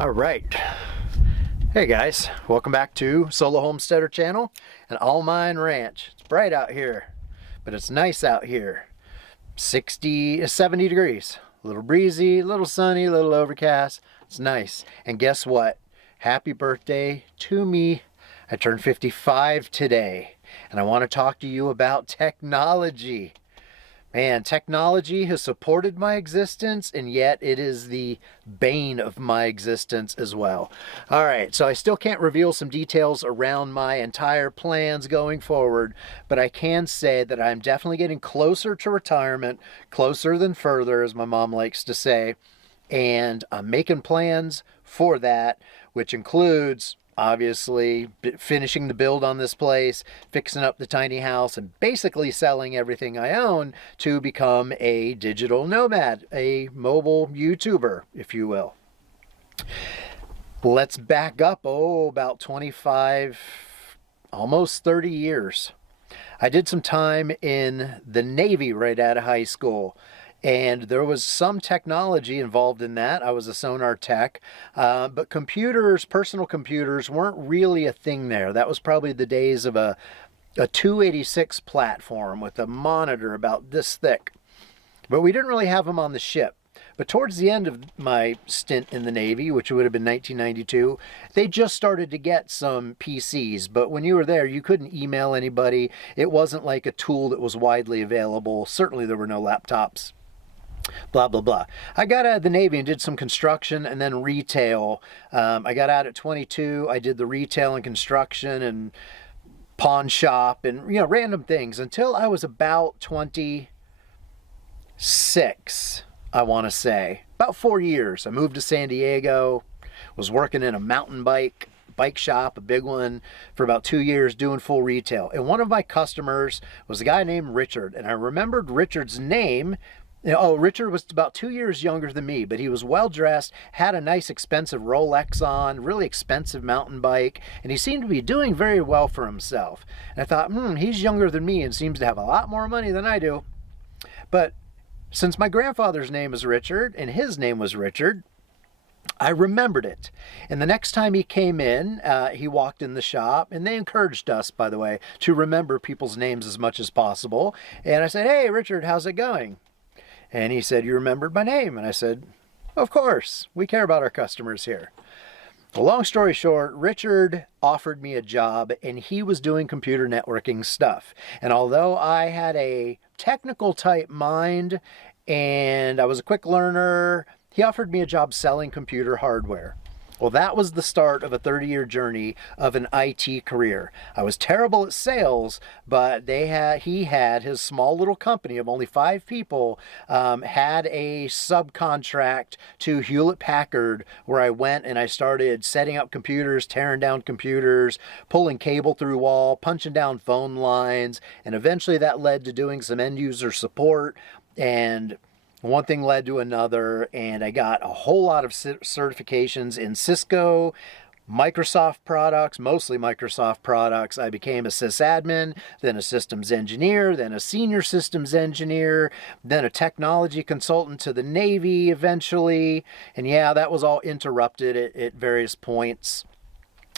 All right. Hey guys, welcome back to Solo Homesteader Channel and All Mine Ranch. It's bright out here, but it's nice out here. 70 degrees. A little breezy, a little sunny, a little overcast. It's nice. And guess what? Happy birthday to me. I turned 55 today, and I want to talk to you about technology. Man, technology has supported my existence, and yet it is the bane of my existence as well. All right, so I still can't reveal some details around my entire plans going forward, but I can say that I'm definitely getting closer to retirement, closer than further, as my mom likes to say, and I'm making plans for that, which includes obviously finishing the build on this place, fixing up the tiny house, and basically selling everything I own to become a digital nomad, a mobile YouTuber, if you will. Let's back up, about 25, almost 30 years. I did some time in the Navy right out of high school, and there was some technology involved in that. I was a sonar tech, but computers, personal computers, weren't really a thing there. That was probably the days of a 286 platform with a monitor about this thick. But we didn't really have them on the ship. But towards the end of my stint in the Navy, which would have been 1992, they just started to get some PCs. But when you were there, you couldn't email anybody. It wasn't like a tool that was widely available. Certainly there were no laptops. Blah, blah, blah. I got out of the Navy and did some construction and then retail. I got out at 22. I did the retail and construction and pawn shop and, random things until I was about 26, I want to say. About 4 years. I moved to San Diego, was working in a mountain bike shop, a big one, for about 2 years doing full retail. And one of my customers was a guy named Richard. And I remembered Richard's name. Richard was about 2 years younger than me, but he was well-dressed, had a nice expensive Rolex on, really expensive mountain bike, and he seemed to be doing very well for himself. And I thought, he's younger than me and seems to have a lot more money than I do. But since my grandfather's name is Richard and his name was Richard, I remembered it. And the next time he came in, he walked in the shop, and they encouraged us, by the way, to remember people's names as much as possible. And I said, "Hey, Richard, how's it going?" And he said, "You remembered my name?" And I said, "Of course, we care about our customers here." Well, long story short, Richard offered me a job, and he was doing computer networking stuff. And although I had a technical type mind and I was a quick learner, he offered me a job selling computer hardware. Well, that was the start of a 30-year journey of an IT career. I was terrible at sales, but he had his small little company of only 5 people, had a subcontract to Hewlett-Packard, where I went and I started setting up computers, tearing down computers, pulling cable through wall, punching down phone lines, and eventually that led to doing some end-user support, and one thing led to another, and I got a whole lot of certifications in Cisco, Microsoft products, mostly Microsoft products. I became a sysadmin, then a systems engineer, then a senior systems engineer, then a technology consultant to the Navy eventually. And yeah, that was all interrupted at various points.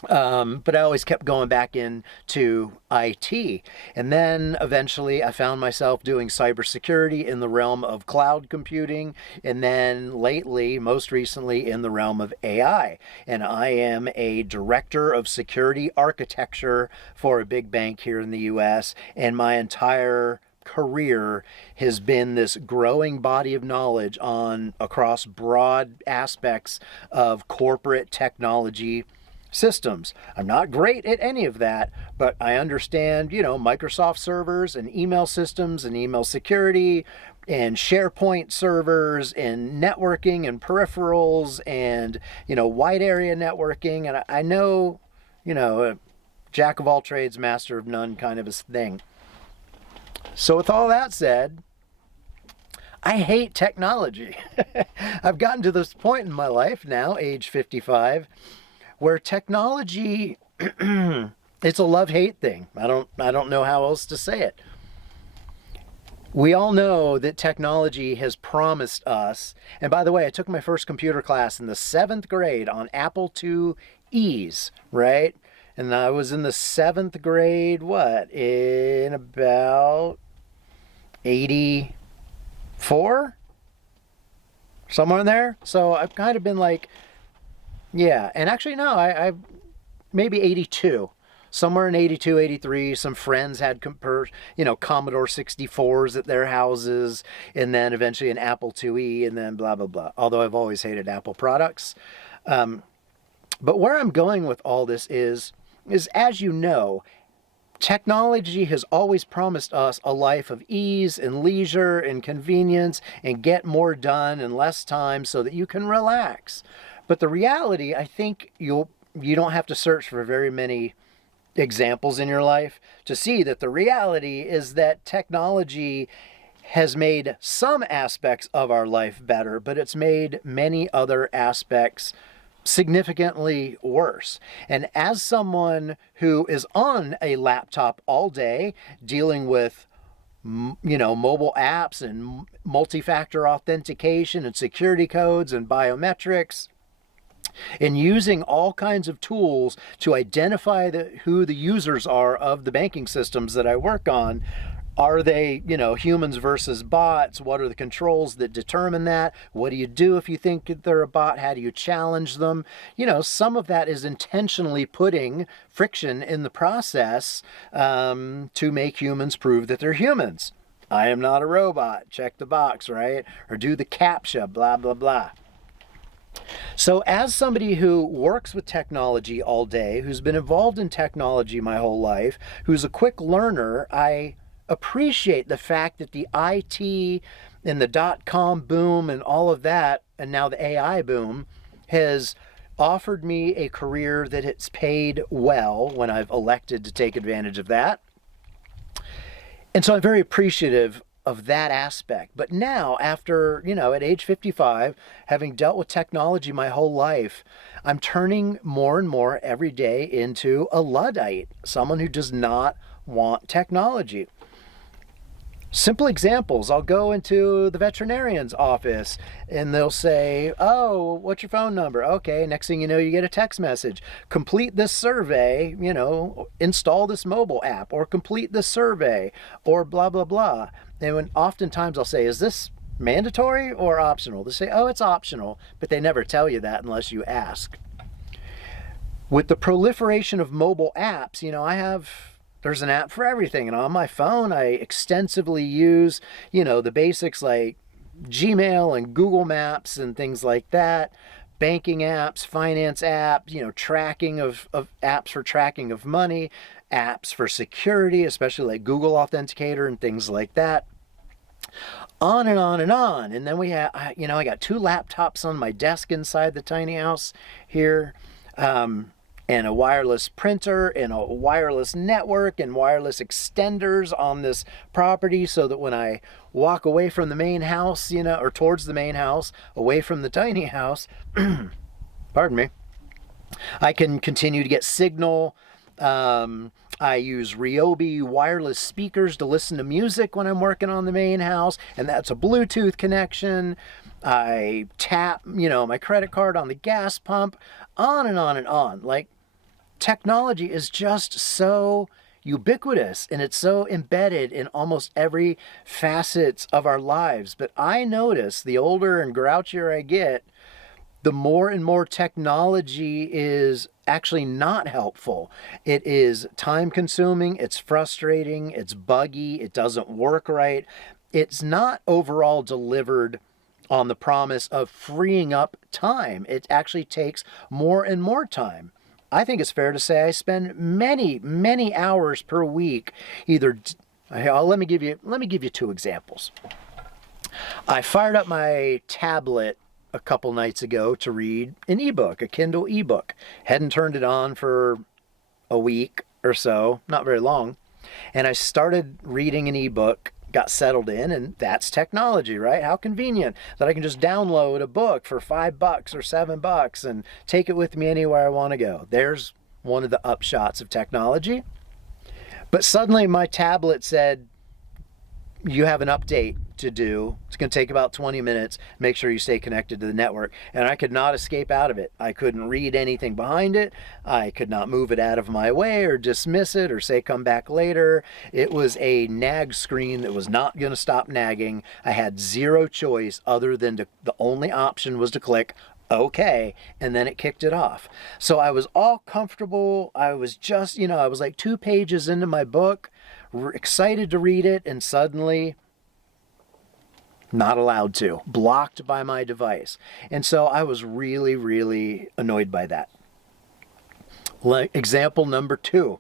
But I always kept going back into IT. And then eventually I found myself doing cybersecurity in the realm of cloud computing. And then lately, most recently, in the realm of AI. And I am a director of security architecture for a big bank here in the US. And my entire career has been this growing body of knowledge across broad aspects of corporate technology systems. I'm not great at any of that, but I understand, Microsoft servers and email systems and email security and SharePoint servers and networking and peripherals and, wide area networking. And I know, a jack of all trades, master of none kind of a thing. So with all that said, I hate technology. I've gotten to this point in my life now, age 55, where technology, it's a love-hate thing. I don't know how else to say it. We all know that technology has promised us, and by the way, I took my first computer class in the 7th grade on Apple IIe's, right? And I was in the 7th grade, what, in about 84? Somewhere in there. So I've kind of been like, yeah, and actually, no, I maybe 82. Somewhere in 82, 83, some friends had, Commodore 64s at their houses, and then eventually an Apple IIe, and then blah, blah, blah. Although I've always hated Apple products. But where I'm going with all this is, as you know, technology has always promised us a life of ease and leisure and convenience and get more done in less time so that you can relax. But the reality, I think you don't have to search for very many examples in your life to see that the reality is that technology has made some aspects of our life better, but it's made many other aspects significantly worse. And as someone who is on a laptop all day dealing with mobile apps and multi-factor authentication and security codes and biometrics, and using all kinds of tools to identify who the users are of the banking systems that I work on. Are they, humans versus bots? What are the controls that determine that? What do you do if you think they're a bot? How do you challenge them? Some of that is intentionally putting friction in the process to make humans prove that they're humans. I am not a robot. Check the box, right? Or do the CAPTCHA, blah, blah, blah. So as somebody who works with technology all day, who's been involved in technology my whole life, who's a quick learner, I appreciate the fact that the IT and the .com boom and all of that, and now the AI boom, has offered me a career that it's paid well when I've elected to take advantage of that. And so I'm very appreciative of that aspect. But now, after, at age 55, having dealt with technology my whole life, I'm turning more and more every day into a Luddite, someone who does not want technology. Simple examples. I'll go into the veterinarian's office and they'll say, oh, what's your phone number? Okay, next thing you know, you get a text message. Complete this survey, install this mobile app, or complete this survey, or blah, blah, blah. And oftentimes I'll say, is this mandatory or optional? They say, oh, it's optional, but they never tell you that unless you ask. With the proliferation of mobile apps, there's an app for everything. And on my phone, I extensively use, the basics like Gmail and Google Maps and things like that. Banking apps, finance apps, tracking of apps for tracking of money, apps for security, especially like Google Authenticator and things like that. On and on and on. And then we have, I got 2 laptops on my desk inside the tiny house here. And a wireless printer and a wireless network and wireless extenders on this property so that when I walk away from the main house, or towards the main house, away from the tiny house, pardon me, I can continue to get signal. I use Ryobi wireless speakers to listen to music when I'm working on the main house, and that's a Bluetooth connection. I tap, my credit card on the gas pump, on and on and on. Like, technology is just so ubiquitous and it's so embedded in almost every facet of our lives. But I notice the older and grouchier I get, the more and more technology is actually not helpful. It is time consuming, it's frustrating, it's buggy, it doesn't work right. It's not overall delivered on the promise of freeing up time. It actually takes more and more time. I think it's fair to say I spend many, many hours per week let me give you 2 examples. I fired up my tablet a couple nights ago to read an ebook, a Kindle ebook. Hadn't turned it on for a week or so, not very long. And I started reading an ebook, got settled in, and that's technology, right? How convenient that I can just download a book for $5 or $7 and take it with me anywhere I want to go. There's one of the upshots of technology. But suddenly my tablet said, you have an update to do. It's going to take about 20 minutes. Make sure you stay connected to the network. And I could not escape out of it. I couldn't read anything behind it. I could not move it out of my way or dismiss it or say come back later. It was a nag screen that was not going to stop nagging. I had zero choice other than the only option was to click okay, and then it kicked it off. So I was all comfortable. I was just, I was like 2 pages into my book, excited to read it, and suddenly not allowed to, blocked by my device. And so I was really, really annoyed by that. Example number 2.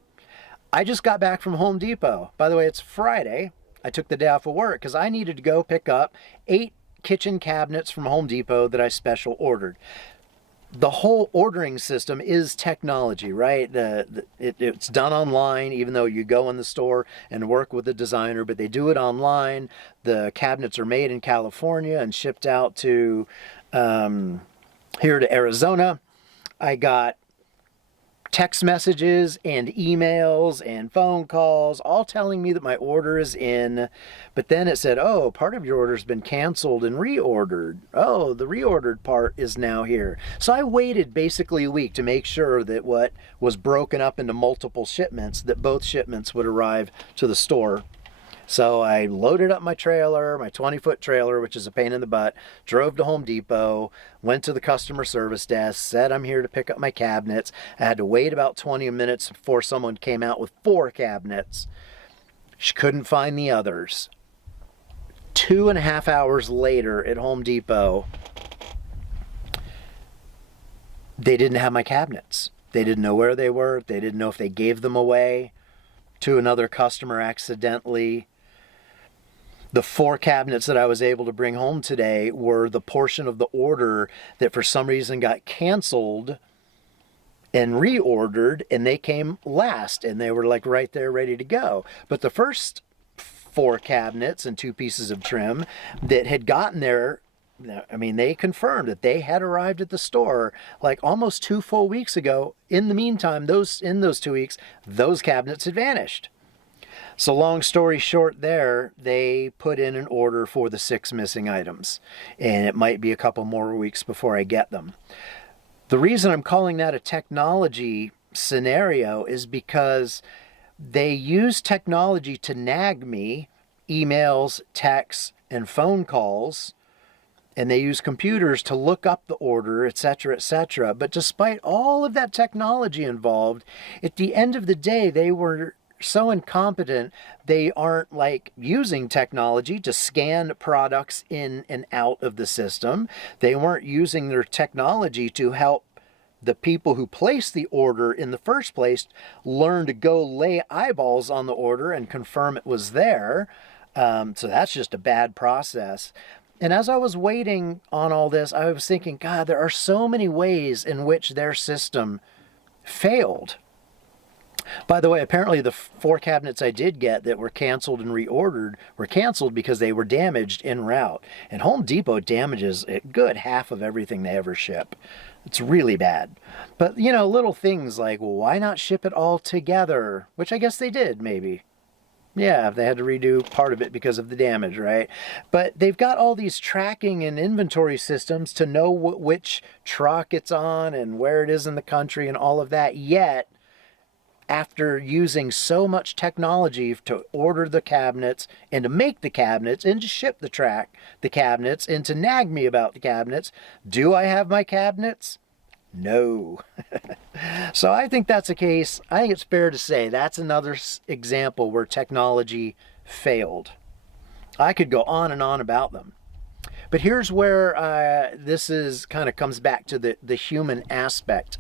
I just got back from Home Depot. By the way, it's Friday. I took the day off of work because I needed to go pick up 8 kitchen cabinets from Home Depot that I special ordered. The whole ordering system is technology, right? It's done online, even though you go in the store and work with the designer, but they do it online. The cabinets are made in California and shipped out to here to Arizona. I got text messages and emails and phone calls all telling me that my order is in, but then it said, oh, part of your order's been canceled and reordered. Oh, the reordered part is now here. So I waited basically a week to make sure that what was broken up into multiple shipments, that both shipments would arrive to the store. So I loaded up my trailer, my 20-foot trailer, which is a pain in the butt, drove to Home Depot, went to the customer service desk, said I'm here to pick up my cabinets. I had to wait about 20 minutes before someone came out with 4 cabinets. She couldn't find the others. 2.5 hours later at Home Depot, they didn't have my cabinets. They didn't know where they were. They didn't know if they gave them away to another customer accidentally. The 4 cabinets that I was able to bring home today were the portion of the order that for some reason got canceled and reordered, and they came last, and they were like right there ready to go. But the first 4 cabinets and 2 pieces of trim that had gotten there, I mean, they confirmed that they had arrived at the store like almost 2 full weeks ago. In the meantime, in those 2 weeks, those cabinets had vanished. So long story short there, they put in an order for the 6 missing items, and it might be a couple more weeks before I get them. The reason I'm calling that a technology scenario is because they use technology to nag me, emails, texts, and phone calls, and they use computers to look up the order, etc., etc. But despite all of that technology involved, at the end of the day, they were so incompetent, they aren't like using technology to scan products in and out of the system. They weren't using their technology to help the people who placed the order in the first place learn to go lay eyeballs on the order and confirm it was there. So that's just a bad process. And as I was waiting on all this, I was thinking, God, there are so many ways in which their system failed. By the way, apparently the 4 cabinets I did get that were canceled and reordered were canceled because they were damaged en route. And Home Depot damages a good half of everything they ever ship. It's really bad. But, little things like, well, why not ship it all together? Which I guess they did, maybe. Yeah, they had to redo part of it because of the damage, right? But they've got all these tracking and inventory systems to know which truck it's on and where it is in the country and all of that. Yet, after using so much technology to order the cabinets and to make the cabinets and to ship the cabinets and to nag me about the cabinets, do I have my cabinets? No. So I think that's a case. I think it's fair to say that's another example where technology failed. I could go on and on about them. But here's where this is kind of comes back to the human aspect.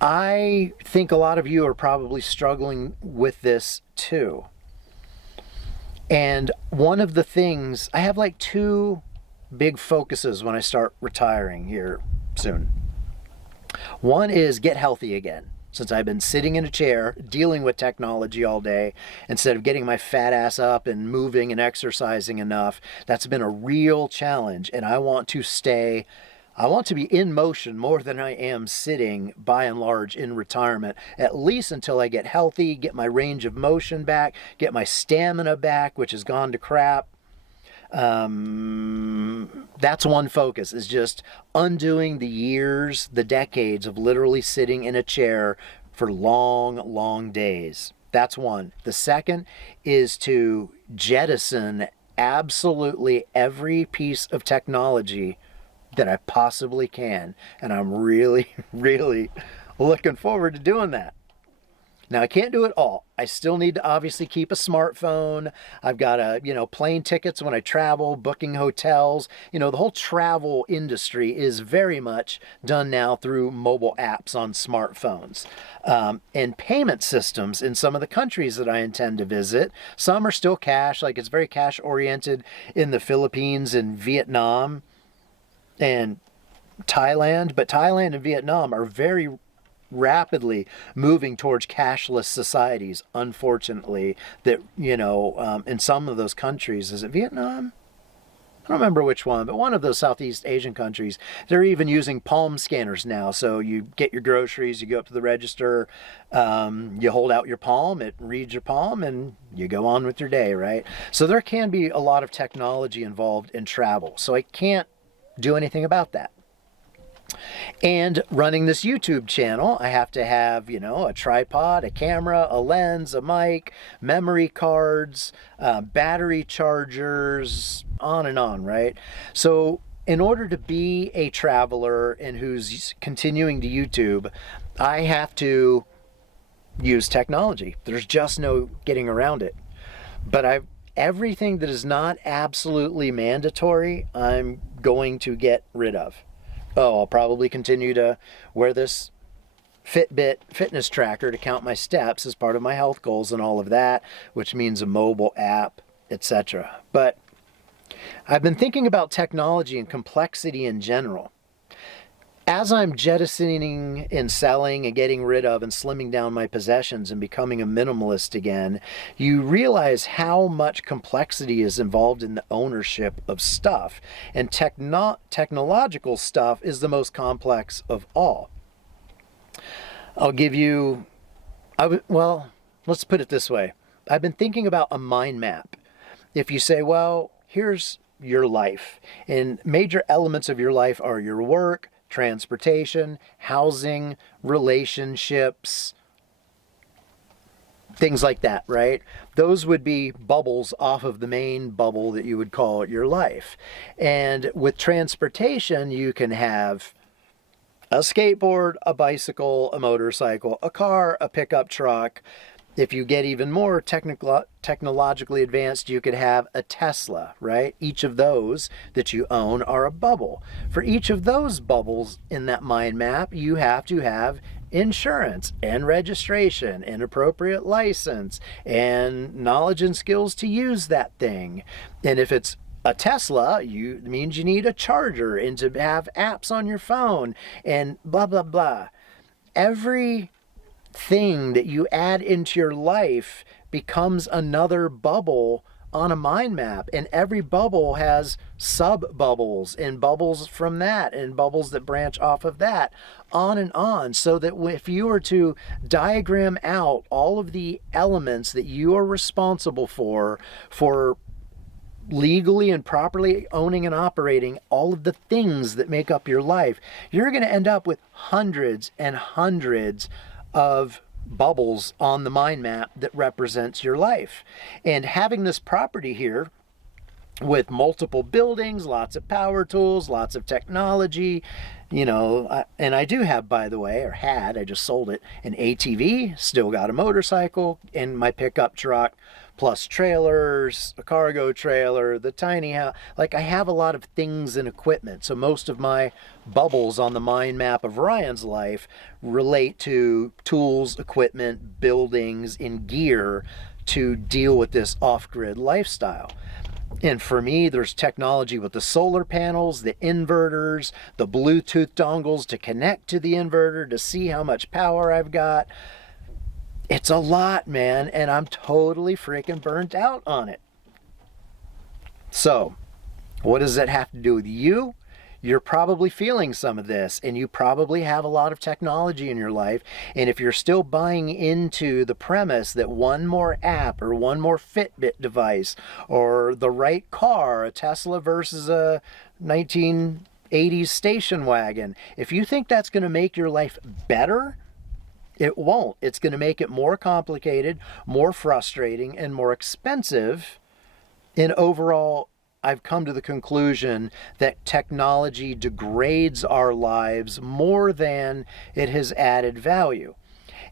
I think a lot of you are probably struggling with this too. And one of the things, I have like 2 big focuses when I start retiring here soon. One is get healthy again. Since I've been sitting in a chair dealing with technology all day, instead of getting my fat ass up and moving and exercising enough, that's been a real challenge. And I want to stay I want to be in motion more than I am sitting, by and large, in retirement, at least until I get healthy, get my range of motion back, get my stamina back, which has gone to crap. That's one focus, is just undoing the years, the decades of literally sitting in a chair for long, long days. That's one. The second is to jettison absolutely every piece of technology that I possibly can. And I'm really, really looking forward to doing that. Now, I can't do it all. I still need to obviously keep a smartphone. I've got plane tickets when I travel, booking hotels. The whole travel industry is very much done now through mobile apps on smartphones. And payment systems in some of the countries that I intend to visit. Some are still cash, like it's very cash oriented in the Philippines and Vietnam and Thailand, but Thailand and Vietnam are very rapidly moving towards cashless societies, unfortunately. That, in some of those countries, is it Vietnam? I don't remember which one, but one of those Southeast Asian countries, they're even using palm scanners now. So you get your groceries, you go up to the register, you hold out your palm, it reads your palm, and you go on with your day, right? So there can be a lot of technology involved in travel. So I can't do anything about that. And running this YouTube channel, I have to have, a tripod, a camera, a lens, a mic, memory cards, battery chargers, on and on, right? So in order to be a traveler and who's continuing to YouTube, I have to use technology. There's just no getting around it. But everything that is not absolutely mandatory, I'm going to get rid of. I'll probably continue to wear this Fitbit fitness tracker to count my steps as part of my health goals and all of that, which means a mobile app, etc. But I've been thinking about technology and complexity in general. As I'm jettisoning and selling and getting rid of and slimming down my possessions and becoming a minimalist again, you realize how much complexity is involved in the ownership of stuff. And technological stuff is the most complex of all. I'll give you, let's put it this way. I've been thinking about a mind map. If you say, well, here's your life, and major elements of your life are your work, transportation, housing, relationships, things like that, right? Those would be bubbles off of the main bubble that you would call your life. And with transportation, you can have a skateboard, a bicycle, a motorcycle, a car, a pickup truck. If you get even more technologically advanced, you could have a Tesla, right? Each of those that you own are a bubble. For each of those bubbles in that mind map, you have to have insurance and registration and appropriate license and knowledge and skills to use that thing. And if it's a Tesla, it means you need a charger and to have apps on your phone and blah, blah, blah. Every thing that you add into your life becomes another bubble on a mind map, and every bubble has sub bubbles and bubbles from that and bubbles that branch off of that, on and on. So that if you were to diagram out all of the elements that you are responsible for legally and properly owning and operating all of the things that make up your life, you're going to end up with hundreds and hundreds of bubbles on the mind map that represents your life. And having this property here with multiple buildings, lots of power tools, lots of technology, and I do have, by the way, or had, I just sold it, an ATV, still got a motorcycle and my pickup truck, plus trailers, a cargo trailer, the tiny house. Like, I have a lot of things and equipment. So most of my bubbles on the mind map of Ryan's life relate to tools, equipment, buildings, and gear to deal with this off-grid lifestyle. And for me, there's technology with the solar panels, the inverters, the Bluetooth dongles to connect to the inverter to see how much power I've got. It's a lot, man, and I'm totally freaking burnt out on it. So, what does that have to do with you? you're probably feeling some of this, and you probably have a lot of technology in your life. And if you're still buying into the premise that one more app or one more Fitbit device or the right car, a Tesla versus a 1980s station wagon, if you think that's going to make your life better, it won't. It's going to make it more complicated, more frustrating, and more expensive. And overall, I've come to the conclusion that technology degrades our lives more than it has added value.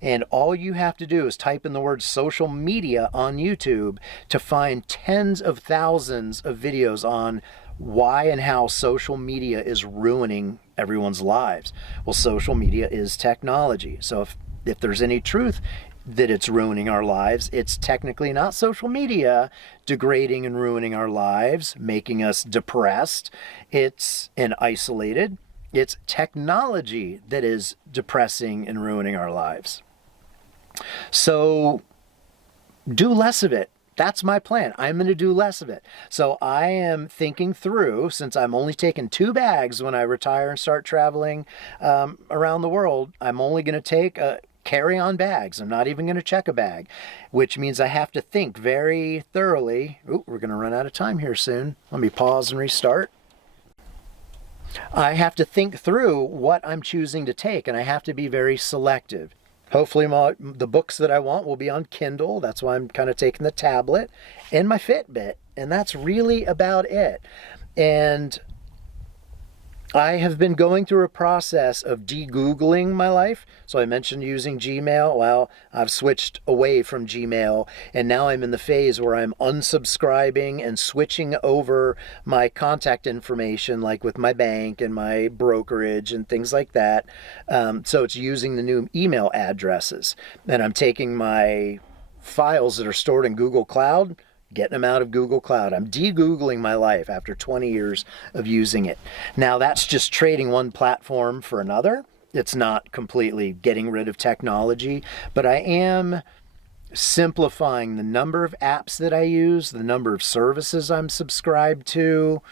And all you have to do is type in the word social media on YouTube to find tens of thousands of videos on why and how social media is ruining everyone's lives. Well, social media is technology. So if there's any truth that it's ruining our lives, it's technically not social media degrading and ruining our lives, making us depressed and isolated. It's technology that is depressing and ruining our lives. So do less of it. That's my plan. I'm going to do less of it. So I am thinking through, since I'm only taking 2 bags when I retire and start traveling around the world, I'm only going to take carry-on bags. I'm not even going to check a bag, which means I have to think very thoroughly. Ooh, we're going to run out of time here soon. Let me pause and restart. I have to think through what I'm choosing to take, and I have to be very selective. Hopefully the books that I want will be on Kindle. That's why I'm kind of taking the tablet and my Fitbit, and that's really about it. And I have been going through a process of de-Googling my life. So I mentioned using Gmail. Well, I've switched away from Gmail, and now I'm in the phase where I'm unsubscribing and switching over my contact information, like with my bank and my brokerage and things like that. So it's using the new email addresses. And I'm taking my files that are stored in Google Cloud, getting them out of Google Cloud. I'm de-Googling my life after 20 years of using it. Now, that's just trading one platform for another. It's not completely getting rid of technology, but I am simplifying the number of apps that I use, the number of services I'm subscribed to.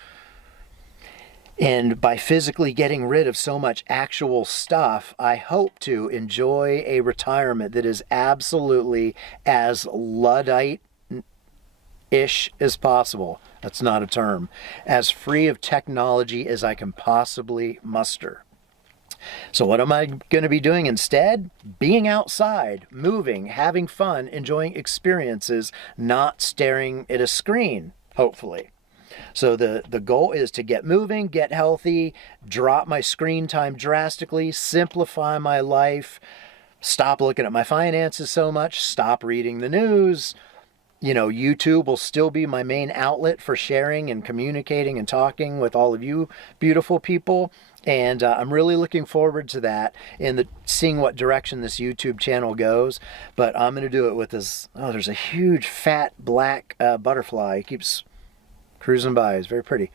And by physically getting rid of so much actual stuff, I hope to enjoy a retirement that is absolutely as Luddite ish as possible. That's not a term. As free of technology as I can possibly muster. So what am I going to be doing instead? Being outside, moving, having fun, enjoying experiences, not staring at a screen, hopefully. So the goal is to get moving, get healthy, drop my screen time drastically, simplify my life, stop looking at my finances so much, stop reading the news. You know, YouTube will still be my main outlet for sharing and communicating and talking with all of you beautiful people. And I'm really looking forward to that and seeing what direction this YouTube channel goes. But I'm going to do it with this. Oh, there's a huge fat black butterfly. He keeps cruising by. It's very pretty.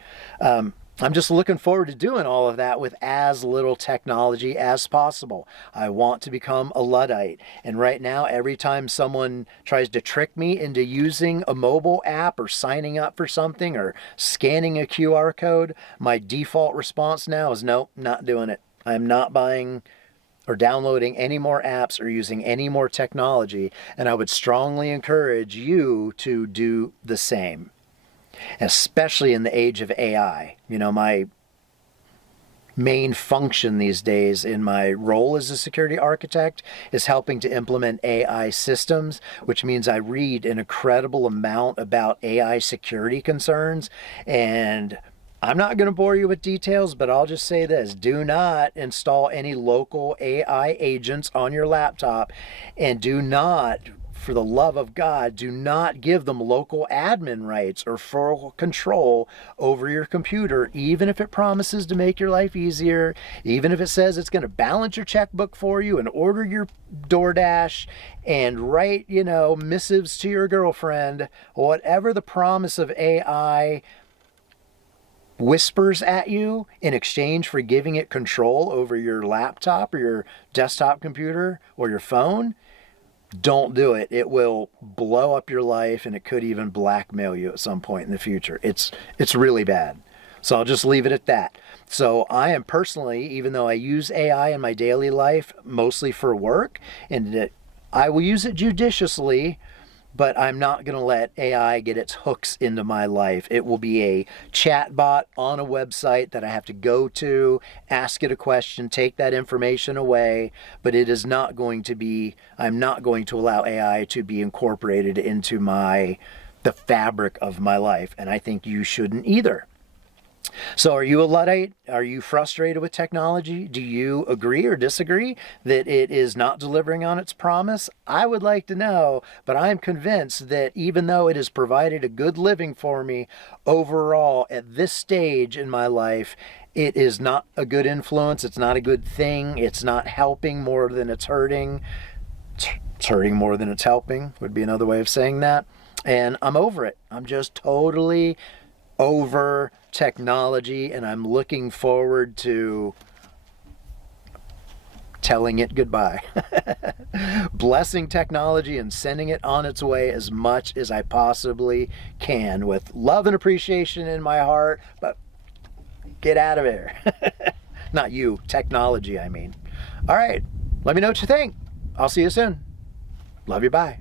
I'm just looking forward to doing all of that with as little technology as possible. I want to become a Luddite. And right now, every time someone tries to trick me into using a mobile app or signing up for something or scanning a QR code, my default response now is nope, not doing it. I'm not buying or downloading any more apps or using any more technology. And I would strongly encourage you to do the same. Especially in the age of AI. You know, my main function these days in my role as a security architect is helping to implement AI systems, which means I read an incredible amount about AI security concerns. And I'm not going to bore you with details, but I'll just say this. Do not install any local AI agents on your laptop, and do not, for the love of God, do not give them local admin rights or full control over your computer, even if it promises to make your life easier, even if it says it's going to balance your checkbook for you and order your DoorDash and write, missives to your girlfriend. Whatever the promise of AI whispers at you in exchange for giving it control over your laptop or your desktop computer or your phone, don't do it. It will blow up your life, and it could even blackmail you at some point in the future. It's really bad. So I'll just leave it at that. So I am personally, even though I use AI in my daily life, mostly for work, and I will use it judiciously, but I'm not going to let AI get its hooks into my life. It will be a chat bot on a website that I have to go to, ask it a question, take that information away, but it is not going to be, I'm not going to allow AI to be incorporated into the fabric of my life, and I think you shouldn't either. So are you a Luddite? Are you frustrated with technology? Do you agree or disagree that it is not delivering on its promise? I would like to know, but I'm convinced that even though it has provided a good living for me, overall at this stage in my life, it is not a good influence. It's not a good thing. It's not helping more than it's hurting. It's hurting more than it's helping would be another way of saying that. And I'm over it. I'm just totally over technology, and I'm looking forward to telling it goodbye. Blessing technology and sending it on its way as much as I possibly can with love and appreciation in my heart, but get out of here. Not you, technology, I mean. All right, let me know what you think. I'll see you soon. Love you, bye.